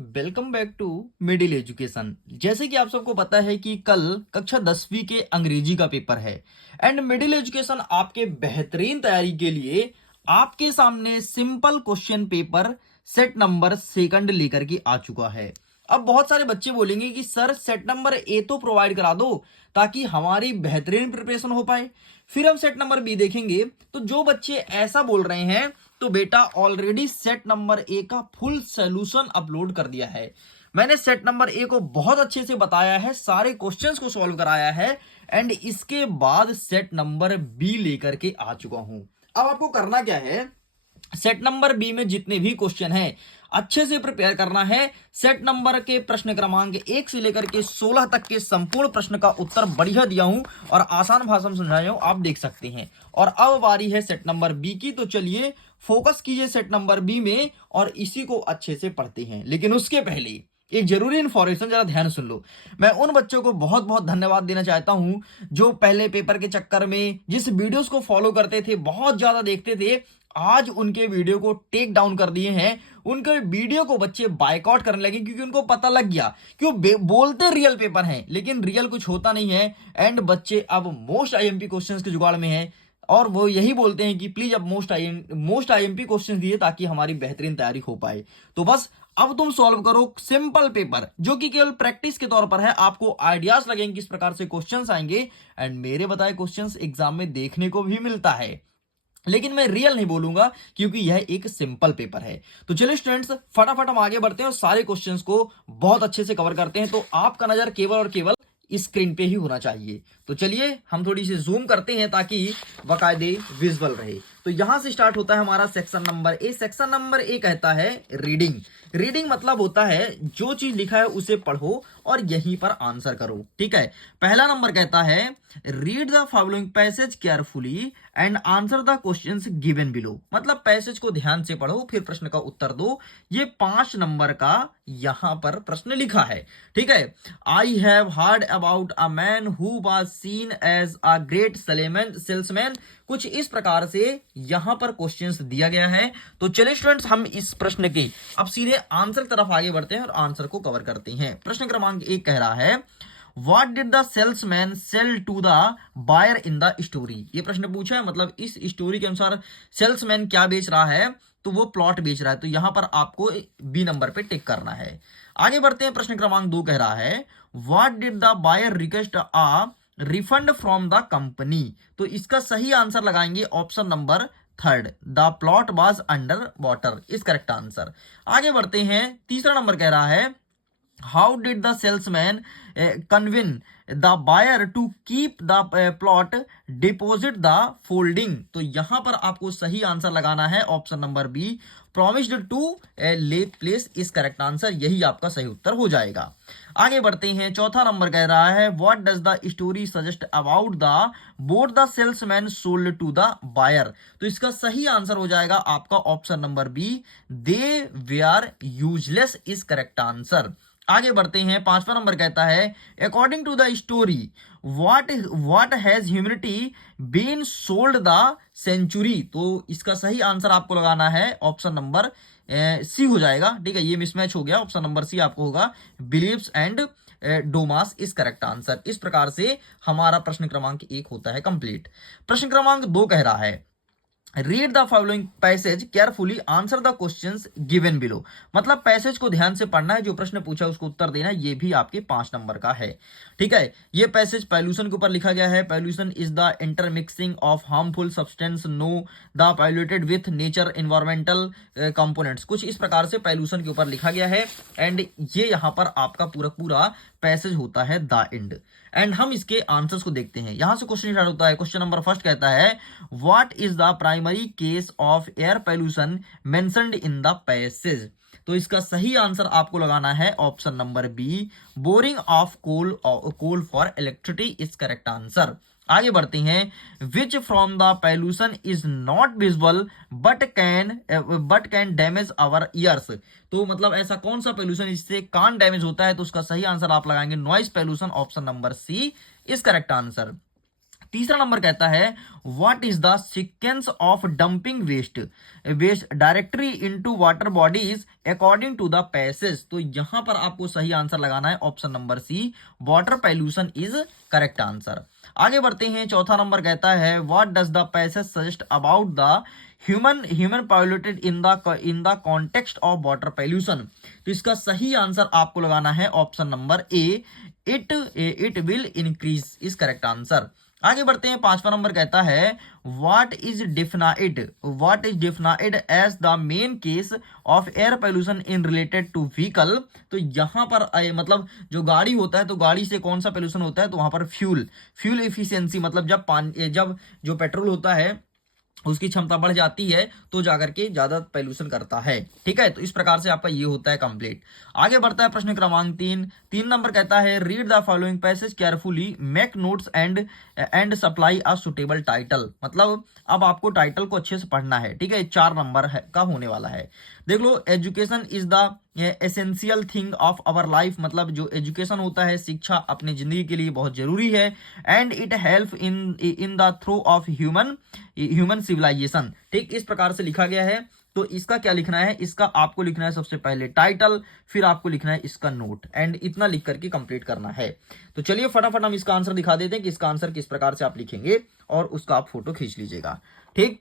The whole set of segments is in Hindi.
Welcome back to Middle Education. जैसे कि आप सबको पता है कि कल कक्षा 10वीं के अंग्रेजी का पेपर है एंड मिडिल एजुकेशन आपके बेहतरीन तैयारी के लिए आपके सामने simple question paper set number second लेकर के आ चुका है। अब बहुत सारे बच्चे बोलेंगे कि सर सेट नंबर ए तो प्रोवाइड करा दो ताकि हमारी बेहतरीन प्रिपरेशन हो पाए। फिर हम सेट नंबर बी देखेंगे। तो जो बच्चे ऐसा बोल रहे हैं तो बेटा ऑलरेडी सेट नंबर ए का फुल सॉल्यूशन अपलोड कर दिया है। मैंने सेट नंबर ए को बहुत अच्छे से बताया है, सारे क्वेश्चंस को सॉल्व कराया है एंड इसके बाद सेट नंबर बी लेकर के आ चुका हूं। अब आपको करना क्या है, सेट नंबर बी में जितने भी क्वेश्चन हैं अच्छे से प्रिपेयर करना है। सेट नंबर के प्रश्न क्रमांक 1 से लेकर के 16 तक के संपूर्ण प्रश्न का उत्तर बढ़िया दिया हूं और आसान भाषा में समझाया हूं, आप देख सकते हैं। और अब बारी है सेट नंबर बी की, तो चलिए फोकस कीजिए सेट नंबर बी में और इसी को अच्छे से पढ़ते हैं। लेकिन उसके पहले एक जरूरी इंफॉर्मेशन जरा ध्यान सुन लो। मैं उन बच्चों को बहुत बहुत धन्यवाद देना चाहता हूं जो पहले पेपर के चक्कर में जिस वीडियोस को फॉलो करते थे, बहुत ज्यादा देखते थे, आज उनके वीडियो को टेक डाउन कर दिए हैं। उनके वीडियो को बच्चे बायकॉट करने लगे क्योंकि उनको पता लग गया कि वो बोलते रियल पेपर हैं लेकिन रियल कुछ होता नहीं है एंड बच्चे अब मोस्ट आईएमपी क्वेश्चंस के जुगाड़ में हैं और वो यही बोलते हैं कि प्लीज अब मोस्ट आईएमपी क्वेश्चन दिए ताकि हमारी बेहतरीन तैयारी हो पाए। तो बस अब तुम सॉल्व करो सिंपल पेपर जो कि केवल प्रैक्टिस के तौर पर है। आपको आइडियाज लगेंगे किस प्रकार से क्वेश्चंस आएंगे एंड मेरे बताए क्वेश्चंस एग्जाम में देखने को भी मिलता है, लेकिन मैं रियल नहीं बोलूंगा क्योंकि यह एक सिंपल पेपर है। तो चलिए स्टूडेंट्स फटाफट हम आगे बढ़ते हैं और सारे क्वेश्चंस को बहुत अच्छे से कवर करते हैं। तो आपका नजर केवल और केवल स्क्रीन पे ही होना चाहिए। तो चलिए हम थोड़ी सी जूम करते हैं ताकि बकायदे विजुअल रहे। तो यहां से स्टार्ट होता है हमारा section number A. Section number A कहता है रीडिंग। रीडिंग मतलब होता है जो चीज लिखा है उसे पढ़ो और यहीं पर आंसर करो। ठीक है, पहला नंबर कहता है read the following passage carefully and answer the questions given below. मतलब पैसेज को ध्यान से पढ़ो फिर प्रश्न का उत्तर दो। ये 5 नंबर का यहां पर प्रश्न लिखा है। ठीक है, I have heard about a man who was seen as a great salesman. कुछ इस प्रकार से यहां पर क्वेश्चंस दिया गया है। तो चलिए स्टूडेंट्स हम इस प्रश्न के अब सीधे आंसर तरफ आगे बढ़ते हैं और आंसर को कवर करते हैं। प्रश्न क्रमांक 1 कह रहा है What did the salesman sell to the buyer in the story? ये प्रश्न पूछा है, मतलब इस स्टोरी के अनुसार सेल्समैन क्या बेच रहा है, तो वो प्लॉट बेच रहा है। तो यहां पर आपको बी नंबर पे टिक करना है। आगे बढ़ते हैं, प्रश्न क्रमांक 2 कह रहा है What did the buyer request a refund from the company? तो इसका सही आंसर लगाएंगे option number 3rd, the plot was under water is correct answer. आगे बढ़ते हैं, तीसरा नंबर कह रहा है How did the salesman convince the buyer to keep the plot deposit the folding? तो यहां पर आपको सही आंसर लगाना है option number B, promised to let place is correct answer. यही आपका सही उत्तर हो जाएगा। आगे बढ़ते हैं, चौथा नंबर कह रहा है What does the story suggest about the both the salesman sold to the buyer? तो इसका सही आंसर हो जाएगा आपका option number B, they were useless is correct answer. आगे बढ़ते हैं, पांचवा नंबर कहता है according to the story what has humanity been sold the century. तो इसका सही आंसर आपको लगाना है ऑप्शन नंबर सी हो जाएगा। ठीक है, ये मिसमैच हो गया, ऑप्शन नंबर सी आपको होगा, believes and dogmas is correct answer. इस प्रकार से हमारा प्रश्न क्रमांक 1 होता है कंप्लीट। प्रश्न क्रमांक 2 कह रहा है read the following passage carefully answer the questions given below. मतलब पैसेज को ध्यान से पढ़ना है, जो प्रश्न पूछा उसको उत्तर देना है। ये भी आपके 5 नंबर का है। ठीक है, ये पैसेज पॉल्यूशन के ऊपर लिखा गया है। Pollution is the intermixing of harmful substance know the polluted with nature environmental components. कुछ इस प्रकार से पॉल्यूशन के ऊपर लिखा गया है एंड ये यहाँ पर आपका पूरा पैसेज होता है द एंड। एंड हम इसके आंसर्स को देखते हैं। यहां से क्वेश्चन स्टार्ट होता है। क्वेश्चन नंबर फर्स्ट कहता है what is the primary case of air pollution mentioned in the passage. तो इसका सही आंसर आपको लगाना है option number B, boring of coal for electricity is correct answer. आगे बढ़ते हैं, which from the pollution is not visible but can damage our ears. तो मतलब ऐसा कौन सा पॉल्यूशन जिससे कान डैमेज होता है, तो उसका सही आंसर आप लगाएंगे noise pollution, option number C is correct answer. तीसरा नंबर कहता है what is the sequence of dumping waste directory into water bodies according to the passage. तो यहां पर आपको सही आंसर लगाना है option number C, water pollution is correct answer. आगे बढ़ते हैं, चौथा नंबर कहता है what does the passage suggest about the human polluted in the context of water pollution. तो इसका सही आंसर आपको लगाना है option number A, it will increase is correct answer. आगे बढ़ते हैं, पांचवा नंबर कहता है what is defined as the main case of air pollution in related to vehicle. तो यहां पर मतलब जो गाड़ी होता है, तो गाड़ी से कौन सा पोल्यूशन होता है, तो वहां पर फ्यूल इफिशियंसी, मतलब जब जो पेट्रोल होता है उसकी क्षमता बढ़ जाती है तो जाकर के ज्यादा पोल्यूशन करता है। ठीक है, तो इस प्रकार से आपका ये होता है कंप्लीट। आगे बढ़ता है प्रश्न क्रमांक 3 नंबर कहता है read the following passage carefully, make notes and supply a suitable title. मतलब अब आपको टाइटल को अच्छे से पढ़ना है। ठीक है, 4 नंबर का होने वाला है। देख लो, education is the essential thing of our life. मतलब जो एजुकेशन होता है, शिक्षा अपनी जिंदगी के लिए बहुत जरूरी है। And it help in the through of human civilization. ठीक, इस प्रकार से लिखा गया है। तो इसका क्या लिखना है, इसका आपको लिखना है सबसे पहले टाइटल, फिर आपको लिखना है इसका नोट, एंड इतना लिख करके कंप्लीट करना है। तो चलिए फटाफट हम इसका आंसर दिखा देते हैं कि इसका आंसर किस प्रकार से आप लिखेंगे, और उसका आप फोटो खींच लीजिएगा। ठीक,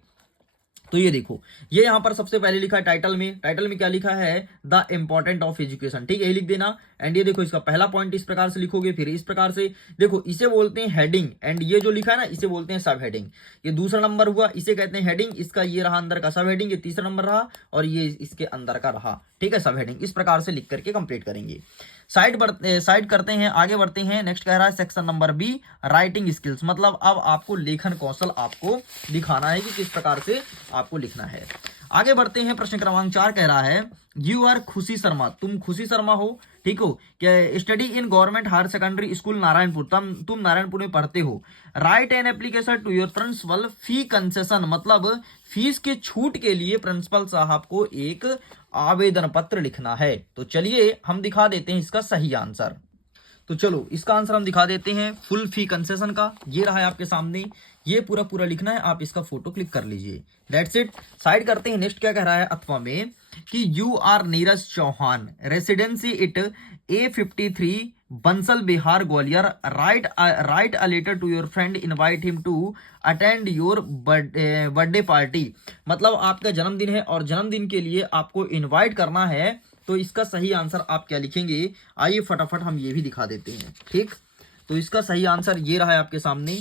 तो ये देखो, ये यहां पर सबसे पहले लिखा है टाइटल में क्या लिखा है, द इंपॉर्टेंट ऑफ एजुकेशन। ठीक है, यही लिख देना। एंड ये देखो, इसका पहला पॉइंट इस प्रकार से लिखोगे, फिर इस प्रकार से देखो, इसे बोलते हैं हेडिंग, एंड ये जो लिखा है ना, इसे बोलते हैं सब हेडिंग। ये दूसरा नंबर हुआ, इसे कहते हैं हेडिंग। इसका ये रहा अंदर का सब हेडिंग, ये तीसरा नंबर रहा, और ये इसके अंदर का रहा। ठीक है, सब हेडिंग। इस प्रकार से लिख करके कंप्लीट करेंगे। साइड करते हैं, आगे बढ़ते हैं। नेक्स्ट कह रहा है section number B, writing skills. मतलब अब आपको लेखन कौशल आपको दिखाना है कि किस प्रकार से आपको लिखना है। आगे बढ़ते हैं, प्रश्न क्रमांक 4 कह रहा है यू आर खुशी शर्मा, तुम खुशी शर्मा हो। ठीक हो, क्या study in government higher secondary school Narayanpur, तुम नारायणपुर में पढ़ते हो। Write an application to your principal fee concession. मतलब फीस के छूट के लिए प्रिंसिपल साहब को एक आवेदन पत्र लिखना है। तो चलिए हम दिखा देते हैं इसका सही आंसर। तो चलो इसका आंसर हम दिखा देते हैं फुल फी कंसेशन का। ये रहा है आपके सामने, ये पूरा लिखना है, आप इसका फोटो क्लिक कर लीजिए। That's it. साइड करते हैं। नेक्स्ट क्या कह रहा है अथवा में कि you are Neeraj Chauhan, residency it A53 Bansal Bihar Gwalior, write a letter to your friend, invite him to attend your birthday party. मतलब आपका जन्मदिन है और जन्मदिन के लिए आपको इनवाइट करना है। तो इसका सही आंसर आप क्या लिखेंगे, आइए फटाफट हम ये भी दिखा देते हैं। ठीक, तो इसका सही आंसर ये रहा है आपके सामने।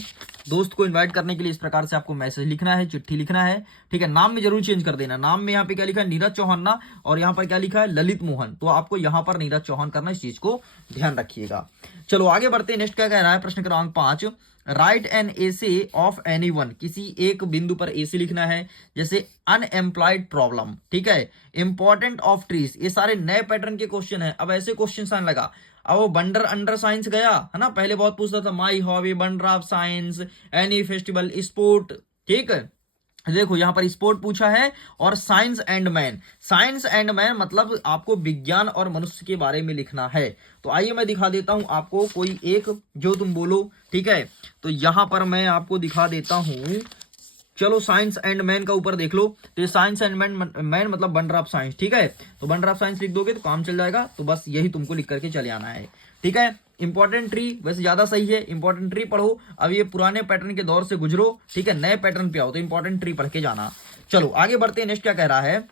दोस्त को इनवाइट करने के लिए इस प्रकार से आपको मैसेज लिखना है, चिट्ठी लिखना है। ठीक है, नाम में जरूर चेंज कर देना। नाम में यहाँ पे क्या लिखा है, नीरज चौहान ना, और यहाँ पर क्या लिखा है, ललित मोहन। तो आपको यहाँ पर नीरज चौहान करना, इस चीज को ध्यान रखिएगा। चलो आगे बढ़ते हैं। नेक्स्ट क्या कह रहा है, प्रश्न क्रमांक 5, right an essay of anyone, किसी एक बिंदु पर एसे लिखना है। जैसे अनएम्प्लॉयड प्रॉब्लम, ठीक है, इंपॉर्टेंट ऑफ ट्रीज, ये सारे नए पैटर्न के क्वेश्चन है। अब ऐसे क्वेश्चन आने लगा, अब वो बंडर अंडर साइंस गया है ना, पहले बहुत पूछता था my hobby, wonder of science, any festival, sport. ठीक है, देखो यहां पर स्पोर्ट पूछा है, और science and man. Science and man मतलब आपको विज्ञान और मनुष्य के बारे में लिखना है। तो आइए मैं दिखा देता हूं आपको कोई एक जो तुम बोलो। ठीक है, तो यहां पर मैं आपको दिखा देता हूं। चलो साइंस एंड मैन का ऊपर देख लो। तो ये साइंस एंड मैन मतलब बंडर ऑफ साइंस। ठीक है, तो बंडर ऑफ साइंस लिख दोगे तो काम चल जाएगा। तो बस यही तुमको लिख करके चले आना है। ठीक है, इंपॉर्टेंट ट्री वैसे ज्यादा सही है, इंपॉर्टेंट ट्री पढ़ो। अब ये पुराने पैटर्न के दौर से गुजरो, ठीक है, नए पैटर्न पे आओ, तो इंपॉर्टेंट ट्री पढ़ के जाना। चलो आगे बढ़ते हैं। नेक्स्ट क्या कह रहा है,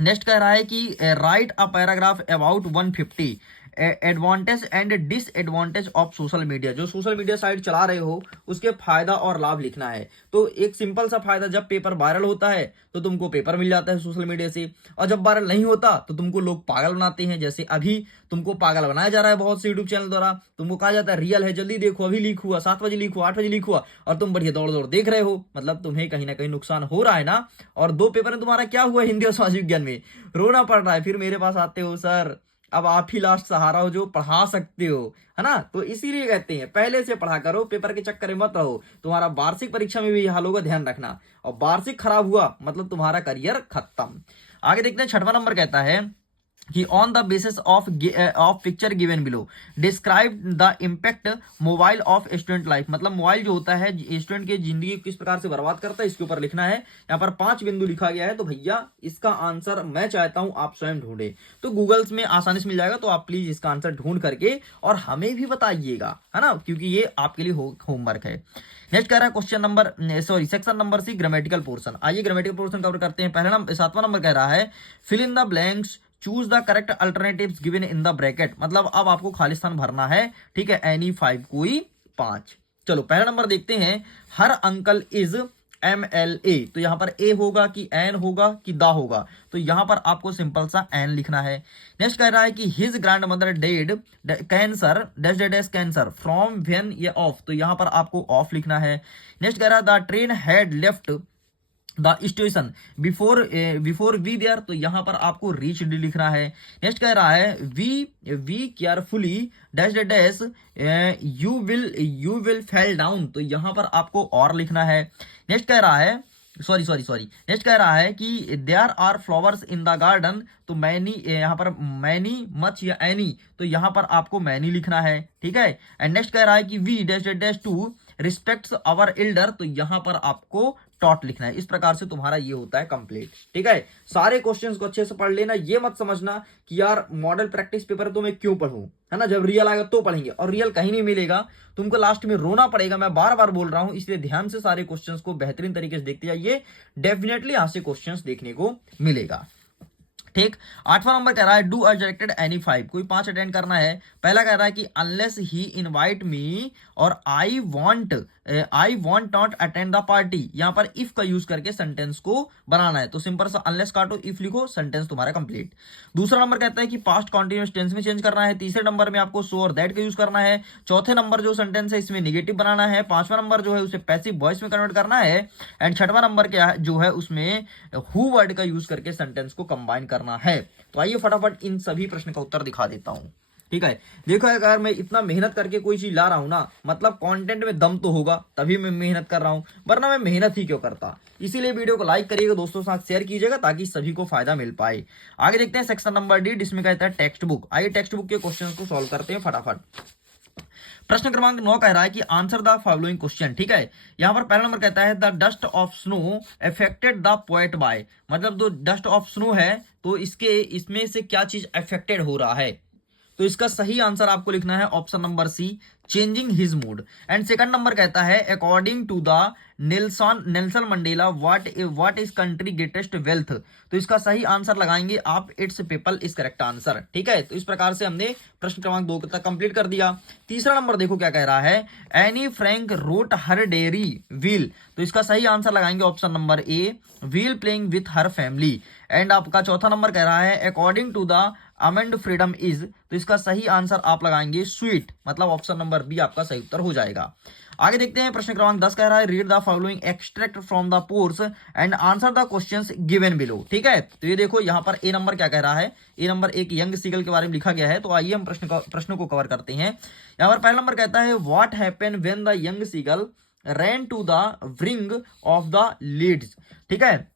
नेक्स्ट कह रहा है कि right a paragraph about 150 advantage and disadvantage of social media. जो सोशल मीडिया साइट चला रहे हो उसके फायदा और लाभ लिखना है। तो एक सिंपल सा फायदा, जब पेपर वायरल होता है तो तुमको पेपर मिल जाता है सोशल मीडिया से, और जब वायरल नहीं होता तो तुमको लोग पागल बनाते हैं। जैसे अभी तुमको पागल बनाया जा रहा है बहुत से यूट्यूब चैनल द्वारा। तुमको कहा जाता है रियल है, जल्दी देखो, अभी लीक हुआ, 7 बजे लीक हुआ, 8 बजे लीक हुआ, और तुम बढ़िया दौड़ दौड़ देख रहे हो। मतलब तुम्हें कहीं ना कहीं नुकसान हो रहा है ना। और 2 पेपर में तुम्हारा क्या हुआ, हिंदी और समाज विज्ञान में रोना पड़ रहा है, फिर मेरे पास आते हो सर, अब आप ही लास्ट सहारा हो जो पढ़ा सकते हो, है ना। तो इसीलिए कहते हैं पहले से पढ़ा करो, पेपर के चक्कर में मत रहो। तुम्हारा वार्षिक परीक्षा में भी हाल होगा, ध्यान रखना। और वार्षिक खराब हुआ मतलब तुम्हारा करियर खत्म। आगे देखते हैं, 6वां नंबर कहता है कि on the basis of picture given below describe the impact mobile of student life, मतलब मोबाइल जो होता है स्टूडेंट की जिंदगी को किस प्रकार से बर्बाद करता है, इसके ऊपर लिखना है। यहाँ पर 5 बिंदु लिखा गया है, तो भैया इसका आंसर मैं चाहता हूं आप स्वयं ढूंढे, तो गूगल्स में आसानी से मिल जाएगा, तो आप प्लीज इसका आंसर ढूंढ करके और हमें भी बताइएगा, है ना, क्योंकि ये आपके लिए होमवर्क है। नेक्स्ट कह रहा है question number section number C grammatical portion. आइए ग्रामेटिकल पोर्शन कवर करते हैं। पहला नंबर 7वां नंबर कह रहा है fill in the blanks choose the correct alternatives given in the bracket, मतलब अब आपको खाली स्थान भरना है, ठीक है, एनी 5 कोई 5। चलो पहला नंबर देखते हैं, हर अंकल इज MLA, तो यहां पर ए होगा कि एन होगा कि दा होगा, तो यहां पर आपको सिंपल सा एन लिखना है। नेक्स्ट कह रहा है कि his grand mother dead cancer dash dash dash cancer from when ये ऑफ, तो यहां पर आपको ऑफ लिखना है। नेक्स्ट कह रहा है the train had left the station before we there, तो यहां पर आपको रीच डी लिखना है। नेक्स्ट कह रहा है we carefully dash dash dash you will fell down, तो यहां पर आपको और लिखना है। नेक्स्ट कह रहा है सॉरी नेक्स्ट कह रहा है कि there are flowers in the garden, तो मैनी यहाँ पर मैनी मच या एनी, तो यहां पर आपको मैनी लिखना है, ठीक है। एंड नेक्स्ट कह रहा है कि we dash dash dash to respects our elder, तो यहां पर आपको टॉट लिखना है। इस प्रकार से तुम्हारा ये होता है कंप्लीट, ठीक है। सारे क्वेश्चंस को अच्छे से पढ़ लेना, ये मत समझना कि यार मॉडल प्रैक्टिस पेपर है तो मैं क्यों पढ़ूं, है ना, जब रियल आएगा तो पढ़ेंगे, और रियल कहीं नहीं मिलेगा, तुमको लास्ट में रोना पड़ेगा, मैं बार बार बोल रहा हूं, इसलिए ध्यान से सारे क्वेश्चंस को बेहतरीन तरीके से देखते जाइए, डेफिनेटली यहां से क्वेश्चंस देखने को मिलेगा, ठीक। 8वां नंबर कह रहा है डू अ डायरेक्टेड एनी 5, कोई 5 अटेंड करना है। पहला कह रहा है कि अनलेस ही इनवाइट मी और I want not attend the party, यहां पर इफ का यूज करके सेंटेंस को बनाना है, तो सिंपल सा अनलेस काटो, इफ लिखो, सेंटेंस तुम्हारा कंप्लीट। दूसरा नंबर कहता है कि पास्ट कॉन्टिन्यूअस टेंस में चेंज करना है। तीसरे नंबर में आपको सो और दैट का यूज करना है। चौथे नंबर जो सेंटेंस है इसमें निगेटिव बनाना है। 5वां नंबर जो है उसे पैसिव वॉइस में कन्वर्ट करना है। एंड 6वां नंबर क्या जो है उसमें हु वर्ड का यूज करके सेंटेंस को कंबाइन करना है। तो आइए फटाफट इन सभी प्रश्न का उत्तर दिखा देता हूं, ठीक है। देखो अगर मैं इतना मेहनत करके कोई चीज ला रहा हूं ना, मतलब कंटेंट में दम तो होगा, तभी मैं मेहनत कर रहा हूं, वरना मैं मेहनत ही क्यों करता। इसीलिए वीडियो को लाइक करिएगा, दोस्तों के साथ शेयर कीजिएगा, ताकि सभी को फायदा मिल पाए। आगे देखते हैं सेक्शन नंबर डी, जिसमें कहता है टेक्स्ट बुक। आइए टेक्स्ट बुक के क्वेश्चन को सॉल्व करते हैं फटाफट। प्रश्न क्रमांक 9 कह रहा है कि आंसर द फॉलोइंग क्वेश्चन, ठीक है। यहां पर पहला नंबर कहता है the dust of snow affected the poet by, मतलब जो डस्ट ऑफ स्नो है तो इसमें से क्या चीज अफेक्टेड हो रहा है, तो इसका सही आंसर आपको लिखना है option number C, changing his mood. And second number कहता है according to the Nelson Mandela what is country greatest wealth, तो इसका सही आंसर लगाएंगे आप, it's people is correct answer, ठीक है। तो इस प्रकार से हमने प्रश्न क्रमांक 2 तक कंप्लीट कर दिया। तीसरा नंबर देखो क्या कह रहा है, Anne Frank wrote her diary while, तो इसका सही आंसर लगाएंगे option number A, while playing with her family. And आपका चौथा नंबर कह रहा है according to the amend freedom is, तो इसका सही आंसर आप लगाएंगे स्वीट, मतलब ऑप्शन नंबर बी आपका सही उत्तर हो जाएगा। आगे देखते हैं प्रश्न क्रमांक 10 कह रहा है read the following extract from the pores and answer the questions given below, ठीक है। तो ये देखो यहाँ पर ए नंबर क्या कह रहा है, ए नंबर एक यंग सीगल के बारे में लिखा गया है, तो आइए हम प्रश्न को कवर करते हैं। यहाँ पर पहला नंबर कहता है what happen when the young seagull ran to the ring of the leads, ठीक है।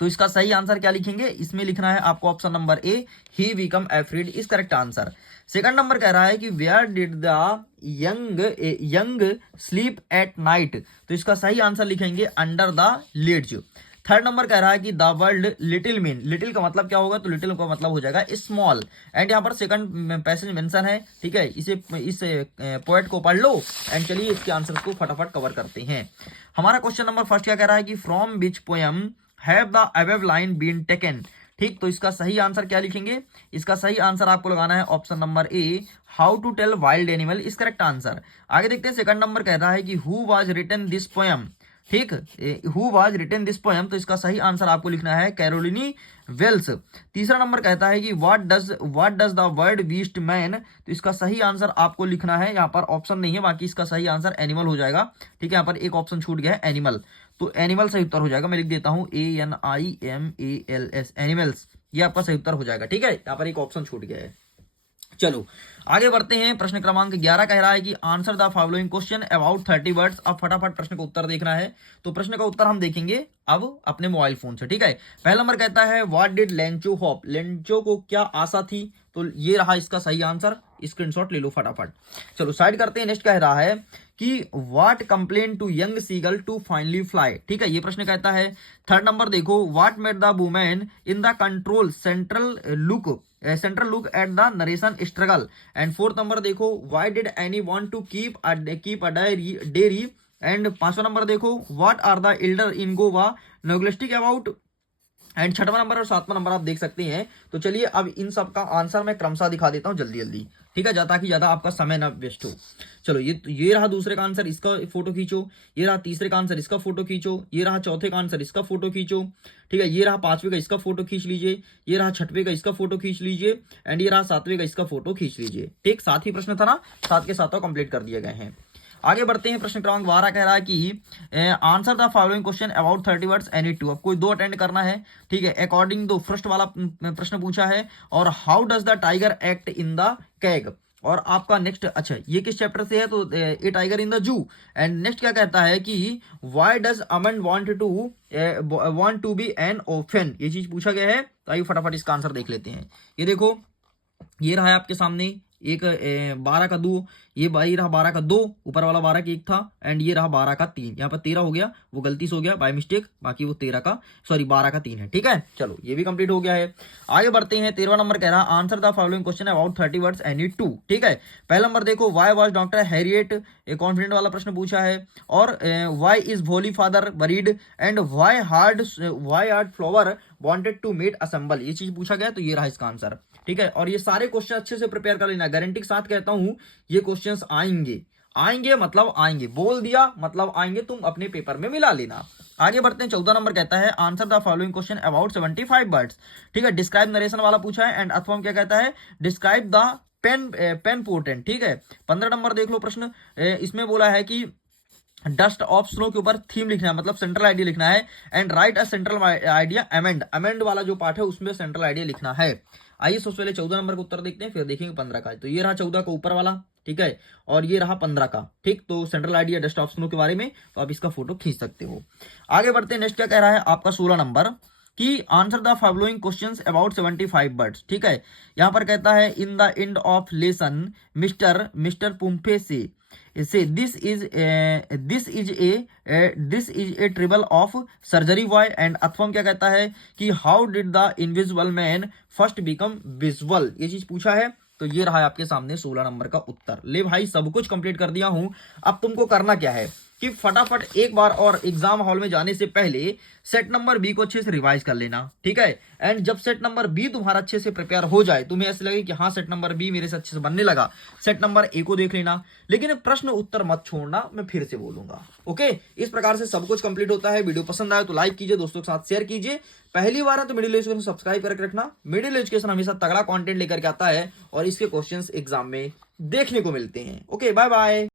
तो इसका सही आंसर क्या लिखेंगे, इसमें लिखना है आपको option number A, he become afraid is correct answer. Second number कह रहा है कि where did the young sleep at night, तो इसका सही आंसर लिखेंगे under the leads. Third number कह रहा है कि the world little mean, little का मतलब क्या होगा, तो लिटिल का मतलब हो जाएगा स्मॉल। एंड यहाँ पर सेकंड पैसेज मेंशन है, ठीक है, इस पोएट को पढ़ लो। एंड चलिए इसके आंसर को फटाफट कवर करते हैं। हमारा क्वेश्चन नंबर फर्स्ट क्या कह रहा है कि from which poem have the above line been taken, ठीक। तो इसका सही आंसर क्या लिखेंगे, इसका सही आंसर आपको लगाना है option number A, how to tell wild animal is correct answer. आगे देखते हैं सेकंड नंबर कह रहा है कि who was written this poem, ठीक, who was written this poem, तो इसका सही आंसर आपको लिखना है कैरोलिनी वेल्स। तीसरा नंबर कहता है कि what does the word beast man, तो इसका सही आंसर आपको लिखना है, यहाँ पर ऑप्शन नहीं है, बाकी इसका सही आंसर एनिमल हो जाएगा, ठीक है। यहाँ पर एक ऑप्शन छूट गया है एनिमल, तो एनिमल सही उत्तर हो जाएगा। मैं लिख देता हूं ANIMALS एनिमल्स, ये आपका सही उत्तर हो जाएगा, ठीक है। यहाँ पर एक ऑप्शन छूट गया है। चलो आगे बढ़ते हैं। प्रश्न क्रमांक 11 कह रहा है कि answer the following question about 30 words. अब फटाफट प्रश्न का उत्तर देखना है, तो प्रश्न का उत्तर हम देखेंगे अब अपने मोबाइल फोन से, ठीक है। पहला नंबर कहता है what did Lencho hope, Lencho को क्या आशा थी, तो ये रहा इसका सही आंसर, स्क्रीनशॉट ले लो फटाफट। चलो साइड करते हैं। नेक्स्ट कह रहा है कि what complain to young seagull to finally fly, ठीक है, ये प्रश्न कहता है। थर्ड नंबर देखो, what made the women in the control central look at the narration struggle. And fourth number देखो, why did any want to keep a dairy. And पांचवा नंबर देखो, what are the elder in Goa नोगलिस्टिक अबाउट। एंड छठवां नंबर और सातवां नंबर आप देख सकते हैं। तो चलिए अब इन सब का आंसर मैं क्रमशः दिखा देता हूं जल्दी जल्दी, ठीक है, ताकि ज्यादा आपका समय ना वेस्ट हो। चलो ये रहा दूसरे का आंसर, इसका फोटो खींचो। ये रहा तीसरे का आंसर, इसका फोटो खींचो। ये रहा चौथे का आंसर, इसका फोटो खींचो, ठीक है। ये रहा पांचवे का, इसका फोटो खींच लीजिए। ये रहा छठवे का, इसका फोटो खींच लीजिए। एंड ये रहा सातवें का, इसका फोटो खींच लीजिए। ठीक, सात ही प्रश्न था ना, सात के सातों कंप्लीट कर दिए गए हैं। आगे बढ़ते हैं। प्रश्न क्रमांक 12 कह रहा है कि answer the following question about 30 words any to. अब कोई दो अटेंड करना है, ठीक है। अकॉर्डिंग दो फर्स्ट वाला प्रश्न पूछा है, और how does the tiger act in the CAG. और आपका नेक्स्ट, अच्छा ये किस चैप्टर से है, तो a tiger in the zoo. And next क्या कहता है कि why does a man want to be an ओफेन, ये चीज पूछा गया है। तो आइए फटाफट इसका आंसर देख लेते हैं। ये देखो, ये रहा है आपके सामने एक 12 का 2, ये रहा 12 का 2, ऊपर वाला 12 का 1 था। एंड ये रहा 12 का 3, यहाँ पर 13 हो गया, वो गलती से हो गया बाय मिस्टेक, बाकी वो 13 का 12 का 3 है, ठीक है। चलो ये भी कंप्लीट हो गया है। आगे बढ़ते हैं। 13वां नंबर कह रहा है answer the following question about 30 words any two, ठीक है। पहला नंबर देखो, why was doctor Harriet confident वाला प्रश्न पूछा है। और why is holy father buried. And why hard flower wanted to met assemble, ये चीज पूछा गया। तो ये रहा इसका आंसर, ठीक है। और ये सारे क्वेश्चन अच्छे से प्रिपेयर कर लेना, गारंटी के साथ कहता हूं ये क्वेश्चंस आएंगे मतलब आएंगे, बोल दिया मतलब आएंगे, तुम अपने पेपर में मिला लेना। आगे बढ़ते हैं। 14 नंबर कहता है answer the following question about 75 words, ठीक है। डिस्क्राइब नरेशन वाला पूछा है। एंड अथवा क्या कहता है, डिस्क्राइब द पेन पोर्टेंट, ठीक है। 15 नंबर देख लो प्रश्न, इसमें बोला है कि डस्ट ऑफ स्नो के ऊपर थीम लिखना है, मतलब सेंट्रल आइडिया लिखना है। And right a central idea amend वाला जो पार्ट है उसमें सेंट्रल आइडिया लिखना है। आइए सबसे पहले 14 नंबर का उत्तर देखते हैं, फिर देखेंगे 15 का। तो ये रहा 14 का ऊपर वाला, ठीक है, और ये रहा 15 का, ठीक। तो central idea dust of snow के बारे में, तो आप इसका फोटो खींच सकते हो। आगे बढ़ते हैं। नेक्स्ट क्या कह रहा है आपका 16 नंबर कि answer the following questions about 75 words, ठीक है। यहां पर कहता है in the end of lesson mister पुम्फे says this is a tribal of surgery boy. And अथवा क्या कहता है कि how did the invisible man first become visual, ये चीज पूछा है। तो ये रहा आपके सामने 16 नंबर का उत्तर। ले भाई सब कुछ कंप्लीट कर दिया हूं। अब तुमको करना क्या है कि फटाफट एक बार और एग्जाम हॉल में जाने से पहले सेट नंबर बी को अच्छे से रिवाइज कर लेना, ठीक है। एंड जब सेट नंबर बी तुम्हारा अच्छे से प्रिपेयर हो जाए, तुम्हें ऐसे लगे कि हाँ सेट नंबर बी मेरे से अच्छे से बनने लगा, सेट नंबर ए को देख लेना। लेकिन प्रश्न उत्तर मत छोड़ना, मैं फिर से बोलूंगा, ओके। इस प्रकार से सब कुछ कंप्लीट होता है। वीडियो पसंद आए तो लाइक कीजिए, दोस्तों के साथ शेयर कीजिए। पहली बार है तो मिडिल एजुकेशन सब्सक्राइब करके रखना। मिडिल एजुकेशन हमेशा तगड़ा कंटेंट लेकर के आता है और इसके क्वेश्चंस एग्जाम में देखने को मिलते हैं। Okay, bye bye.